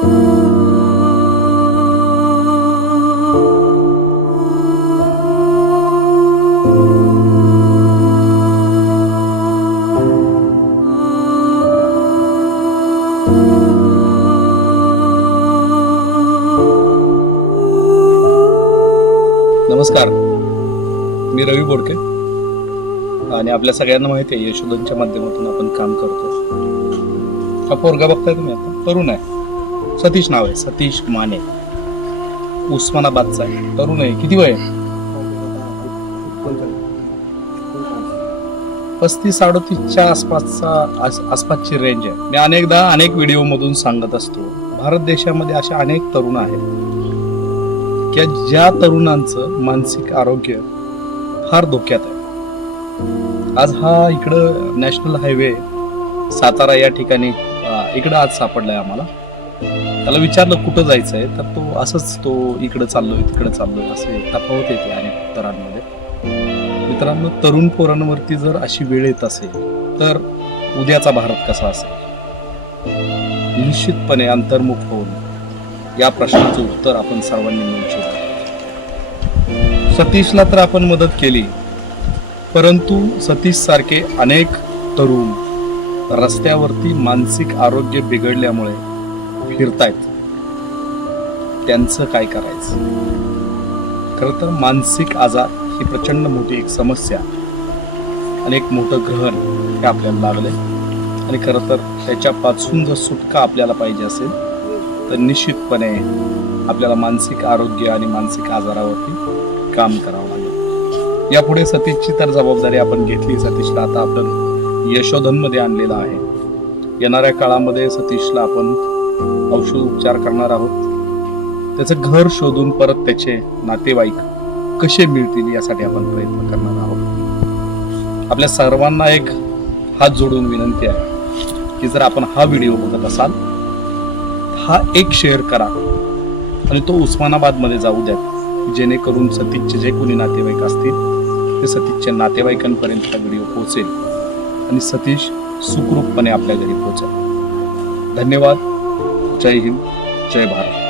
नमस्कार. मी रवी बोडके. आणि आपल्या सगळ्यांना माहिती आहे यशोधनच्या माध्यमातून आपण काम करतो हा पोरगा बघताय तुम्ही आता? तरुण आहे. सतीश नाव आहे सतीश माने. उस्मानाबादचा आहे तरुण आहे. किती वय आहे? पस्तीस अडतीसच्या आसपासचा आस- आसपासची रेंज आहे. मी अनेकदा अनेक व्हिडिओ मधून सांगत असतो भारत देशामध्ये अशा अनेक तरुण आहेत की ज्या तरुणांचं मानसिक आरोग्य फार धोक्यात आहे. आज हा इकडं नॅशनल हायवे सातारा या ठिकाणी इकडं आज सापडलाय आम्हाला. त्याला विचारलं कुठं जायचं आहे तर तो असंच तो इकडं चाललोय तिकडं चाललोय असे तफावत येते अनेक उत्तरांमध्ये मित्रांनो तरुण पोरांवरती जर अशी वेळ येत असेल तर उद्याचा भारत कसा असेल? निश्चितपणे अंतर्मुख होऊन या प्रश्नाचं उत्तर आपण सर्वांनी मिळू शकतो सतीशला तर आपण मदत केली परंतु सतीश सारखे अनेक तरुण रस्त्यावरती मानसिक आरोग्य बिघडल्यामुळे फिरतायत. त्यांचं काय करायचं? खरं तर मानसिक आजार ही प्रचंड मोठी एक समस्या. आणि एक मोठं ग्रहण हे आपल्याला लागलंय. आणि खरं तर त्याच्यापासून जर सुटका आपल्याला पाहिजे असेल तर निश्चितपणे आपल्याला मानसिक आरोग्य आणि मानसिक आजारावरती काम करावं लागेल. यापुढे सतीशची तर जबाबदारी आपण घेतली सतीशला आता आपण यशोधनमध्ये आणलेला आहे. येणाऱ्या काळामध्ये सतीशला आपण औषध उपचार करणार आहोत. त्याचं घर शोधून परत त्याचे नातेवाईक कसे मिळतील यासाठी आपण प्रयत्न करणार आहोत. आपल्या सर्वांना एक हात जोडून विनंती आहे की जर आपण हा व्हिडिओ बघत असाल हा एक शेअर करा आणि तो उस्मानाबादमध्ये जाऊ द्या जेणेकरून सतीशचे जे कोणी नातेवाईक असतील ते सतीशच्या नातेवाईकांपर्यंत हा व्हिडिओ पोहोचेल आणि सतीश सुखरूपपणे आपल्या घरी पोहोचेल. धन्यवाद. जय हिंद जय भारत.